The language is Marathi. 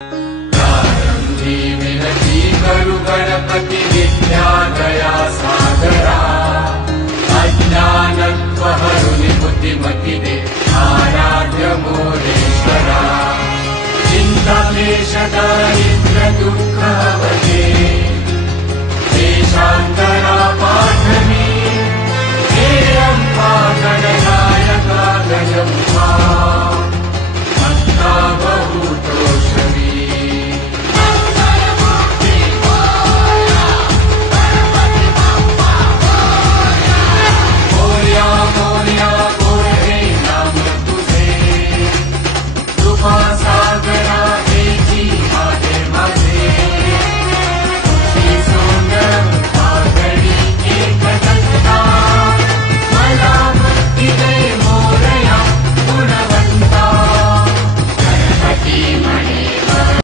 प्रारंभी विनती करु गणपति विद्या दया सागरा अज्ञानत्व हरुनि बुद्धिमति दे आराध्य मोरेश्वरा चिंता क्लेश दारिद्र्य दुःख हवते देशांतरा पाठ